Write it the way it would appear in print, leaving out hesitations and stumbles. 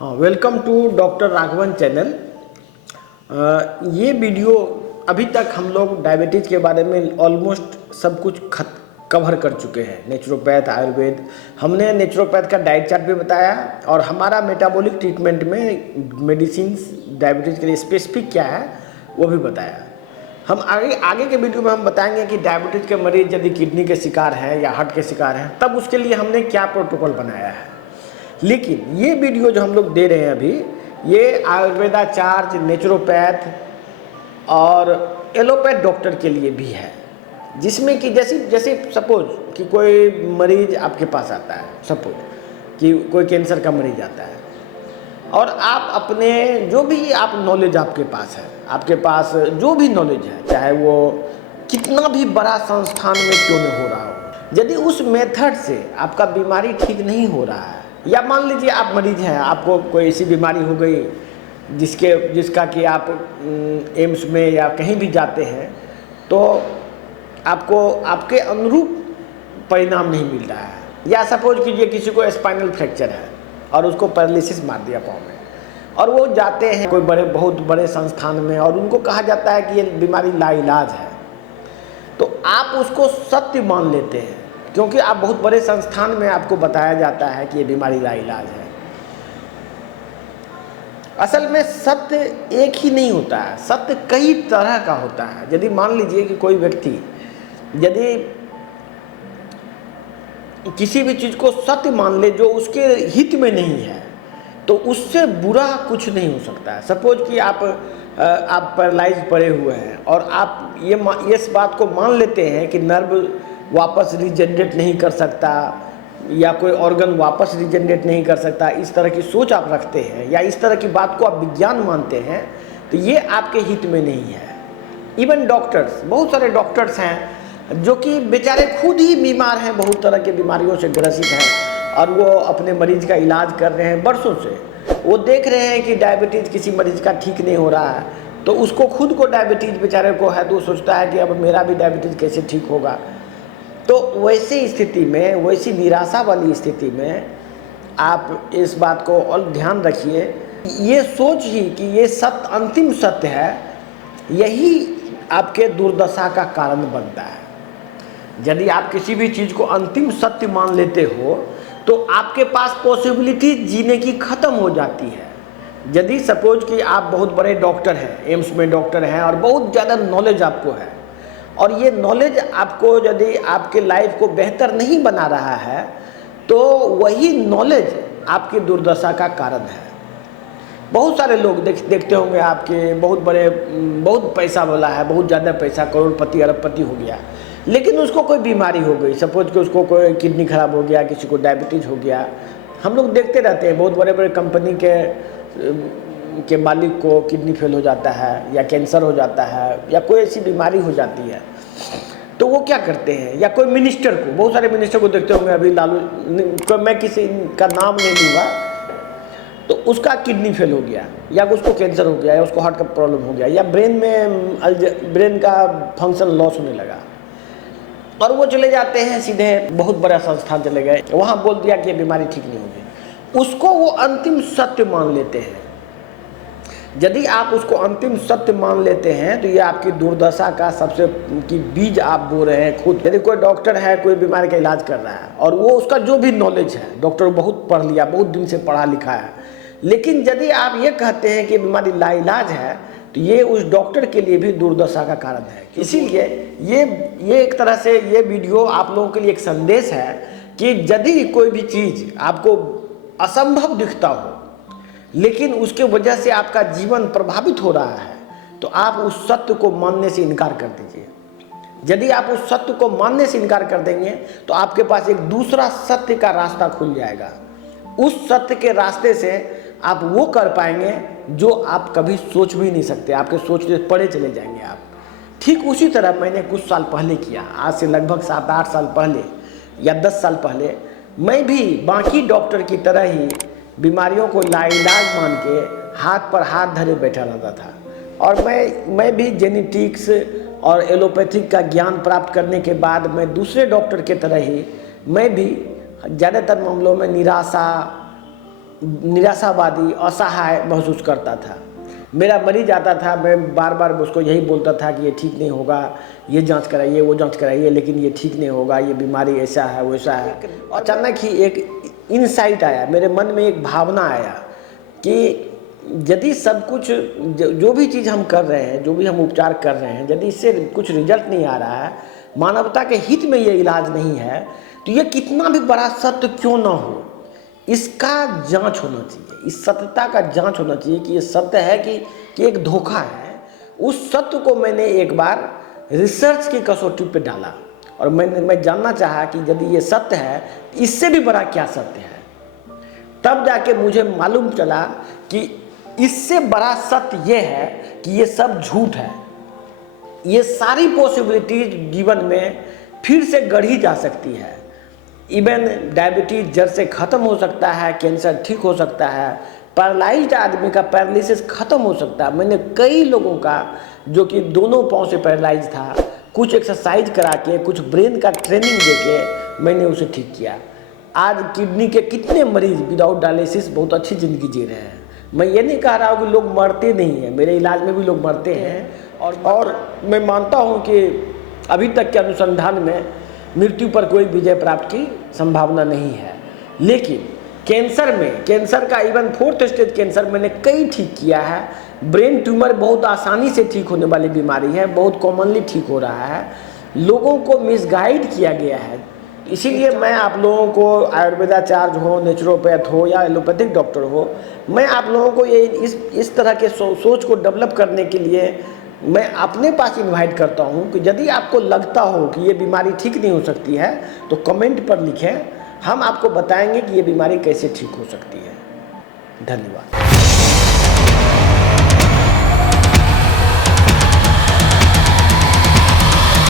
हाँ, welcome to doctor Raghavan channel. ये video अभी तक हम लोग डायबिटीज़ के बारे में ऑलमोस्ट सब कुछ कवर कर चुके हैं। नेचुरोपैथ, आयुर्वेद, हमने नेचुरोपैथ का डाइट चार्ट भी बताया और हमारा मेटाबॉलिक ट्रीटमेंट में मेडिसिन्स डायबिटीज़ के लिए स्पेसिफिक क्या है वो भी बताया। हम आगे के वीडियो में हम बताएंगे कि डायबिटीज़ के मरीज़ यदि किडनी के शिकार हैं या हार्ट के शिकार हैं तब उसके लिए हमने क्या प्रोटोकॉल बनाया है। लेकिन ये वीडियो जो हम लोग दे रहे हैं अभी, ये आयुर्वेदाचार्य, नेचुरोपैथ और एलोपैथ डॉक्टर के लिए भी है, जिसमें कि जैसे सपोज कि कोई मरीज आपके पास आता है, सपोज कि कोई कैंसर का मरीज आता है और आप अपने जो भी आप नॉलेज आपके पास है, आपके पास जो भी नॉलेज है, चाहे वो कितना भी बड़ा संस्थान में क्यों न हो रहा हो, यदि उस मेथड से आपका बीमारी ठीक नहीं हो रहा है, या मान लीजिए आप मरीज हैं, आपको कोई ऐसी बीमारी हो गई जिसका कि आप एम्स में या कहीं भी जाते हैं तो आपको आपके अनुरूप परिणाम नहीं मिल रहा है। या सपोज कीजिए किसी को स्पाइनल फ्रैक्चर है और उसको पैरालिसिस मार दिया पाँव में, और वो जाते हैं कोई बहुत बड़े संस्थान में और उनको कहा जाता है कि ये बीमारी लाइलाज है, तो आप उसको सत्य मान लेते हैं क्योंकि आप बहुत बड़े संस्थान में आपको बताया जाता है कि ये बीमारी लाइलाज है। असल में सत्य एक ही नहीं होता है, सत्य कई तरह का होता है। यदि मान लीजिए कि कोई व्यक्ति यदि किसी भी चीज़ को सत्य मान ले जो उसके हित में नहीं है तो उससे बुरा कुछ नहीं हो सकता है। सपोज कि आप पैरालाइज पड़े हुए हैं और आप ये इस बात को मान लेते हैं कि नर्व वापस रिजेनरेट नहीं कर सकता या कोई ऑर्गन वापस रिजेनरेट नहीं कर सकता, इस तरह की सोच आप रखते हैं या इस तरह की बात को आप विज्ञान मानते हैं, तो ये आपके हित में नहीं है। इवन डॉक्टर्स, बहुत सारे डॉक्टर्स हैं जो कि बेचारे खुद ही बीमार हैं, बहुत तरह के बीमारियों से ग्रसित हैं और वो अपने मरीज का इलाज कर रहे हैं वर्षों से। वो देख रहे हैं कि डायबिटीज़ किसी मरीज का ठीक नहीं हो रहा है, तो उसको खुद को डायबिटीज़ बेचारे को है, तो वो सोचता है कि अब मेरा भी डायबिटीज़ कैसे ठीक होगा। तो वैसी स्थिति में, वैसी निराशा वाली स्थिति में आप इस बात को और ध्यान रखिए, ये सोच ही कि ये सत्य अंतिम सत्य है, यही आपके दुर्दशा का कारण बनता है। यदि आप किसी भी चीज़ को अंतिम सत्य मान लेते हो तो आपके पास पॉसिबिलिटी जीने की ख़त्म हो जाती है। यदि सपोज कि आप बहुत बड़े डॉक्टर हैं, एम्स में डॉक्टर हैं और बहुत ज़्यादा नॉलेज आपको है और ये नॉलेज आपको यदि आपके लाइफ को बेहतर नहीं बना रहा है तो वही नॉलेज आपकी दुर्दशा का कारण है। बहुत सारे लोग देखते होंगे आपके बहुत बड़े, बहुत पैसा वाला है, बहुत ज़्यादा पैसा, करोड़पति अरबपति हो गया, लेकिन उसको कोई बीमारी हो गई, सपोज कि उसको कोई किडनी खराब हो गया, किसी को डायबिटीज़ हो गया। हम लोग देखते रहते हैं बहुत बड़े बड़े कंपनी के मालिक को किडनी फेल हो जाता है या कैंसर हो जाता है या कोई ऐसी बीमारी हो जाती है, तो वो क्या करते हैं। या कोई मिनिस्टर को, बहुत सारे मिनिस्टर को देखते होंगे, अभी लालू, मैं किसी का नाम नहीं लूँगा, तो उसका किडनी फेल हो गया या उसको कैंसर हो गया या उसको हार्ट का प्रॉब्लम हो गया या ब्रेन का फंक्शन लॉस होने लगा, और वो चले जाते हैं सीधे बहुत बड़ा संस्थान चले गए, वहाँ बोल दिया कि ये बीमारी ठीक नहीं होगी। उसको वो अंतिम सत्य मान लेते हैं। यदि आप उसको अंतिम सत्य मान लेते हैं तो ये आपकी दुर्दशा का सबसे की बीज आप बो रहे हैं खुद। यदि कोई डॉक्टर है, कोई बीमारी का इलाज कर रहा है और वो उसका जो भी नॉलेज है, डॉक्टर बहुत पढ़ लिया, बहुत दिन से पढ़ा लिखा है, लेकिन यदि आप ये कहते हैं कि बीमारी लाइलाज है तो ये उस डॉक्टर के लिए भी दुर्दशा का कारण है। इसीलिए ये एक तरह से ये वीडियो आप लोगों के लिए एक संदेश है कि यदि कोई भी चीज़ आपको असंभव दिखता हो लेकिन उसके वजह से आपका जीवन प्रभावित हो रहा है तो आप उस सत्य को मानने से इनकार कर दीजिए। यदि आप उस सत्य को मानने से इनकार कर देंगे तो आपके पास एक दूसरा सत्य का रास्ता खुल जाएगा। उस सत्य के रास्ते से आप वो कर पाएंगे जो आप कभी सोच भी नहीं सकते, आपके सोच से परे चले जाएंगे आप। ठीक उसी तरह मैंने कुछ साल पहले किया, आज से लगभग 7-8 साल पहले या 10 साल पहले, मैं भी बाकी डॉक्टर की तरह ही बीमारियों को लाइलाज मान के हाथ पर हाथ धरे बैठा रहता था। और मैं भी जेनेटिक्स और एलोपैथिक का ज्ञान प्राप्त करने के बाद मैं दूसरे डॉक्टर के तरह ही मैं भी ज़्यादातर मामलों में निराशा निराशावादी, असहाय महसूस करता था। मेरा मरीज आता था, मैं बार बार उसको यही बोलता था कि ये ठीक नहीं होगा, ये जांच कराइए, वो जांच कराइए, लेकिन ये ठीक नहीं होगा, ये बीमारी ऐसा है वैसा है। अचानक ही एक इनसाइट आया, मेरे मन में एक भावना आया कि यदि सब कुछ जो भी चीज़ हम कर रहे हैं, जो भी हम उपचार कर रहे हैं, यदि इससे कुछ रिजल्ट नहीं आ रहा है, मानवता के हित में ये इलाज नहीं है, तो ये कितना भी बड़ा सत्य क्यों ना हो, इसका जांच होना चाहिए, इस सत्यता का जांच होना चाहिए कि ये सत्य है कि एक धोखा है। उस सत्य को मैंने एक बार रिसर्च की कसौटी पे डाला और मैं जानना चाहा कि यदि ये सत्य है, इससे भी बड़ा क्या सत्य है। तब जाके मुझे मालूम चला कि इससे बड़ा सत्य ये है कि ये सब झूठ है। ये सारी पॉसिबिलिटीज जीवन में फिर से गढ़ी जा सकती है। इवन डायबिटीज जड़ से ख़त्म हो सकता है, कैंसर ठीक हो सकता है, पैरालाइज्ड आदमी का पैरालिसिस ख़त्म हो सकता है। मैंने कई लोगों का जो कि दोनों पाँव से पैरालाइज था, कुछ एक्सरसाइज करा के, कुछ ब्रेन का ट्रेनिंग दे के मैंने उसे ठीक किया। आज किडनी के कितने मरीज विदाउट डायलिसिस बहुत अच्छी ज़िंदगी जी रहे हैं। मैं ये नहीं कह रहा हूँ कि लोग मरते नहीं हैं, मेरे इलाज में भी लोग मरते हैं। और मैं मानता हूँ कि अभी तक के अनुसंधान में मृत्यु पर कोई विजय प्राप्त की संभावना नहीं है। लेकिन कैंसर का इवन 4th स्टेज कैंसर मैंने कई ठीक किया है। ब्रेन ट्यूमर बहुत आसानी से ठीक होने वाली बीमारी है, बहुत कॉमनली ठीक हो रहा है। लोगों को मिसगाइड किया गया है। इसीलिए मैं आप लोगों को, आयुर्वेदाचार्य हो, नेचुरोपैथ हो या एलोपैथिक डॉक्टर हो, मैं आप लोगों को ये इस तरह के सोच को डेवलप करने के लिए मैं अपने पास इनवाइट करता हूँ कि यदि आपको लगता हो कि ये बीमारी ठीक नहीं हो सकती है तो कमेंट पर लिखें, हम आपको बताएंगे कि ये बीमारी कैसे ठीक हो सकती है। धन्यवाद।